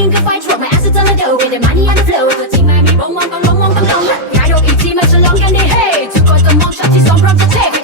ยังกับไฟทรวกไม่อาจจะเจอเดิมเป็นแต่ money on the flow ตัวจริงไม่มีบ่งมองต้องลงมองต้องลงย้ายโลกอีกทีมาฉลองกันดิ hey ทุกคนต้องมองช็อตที่สองพร้อมจะเทค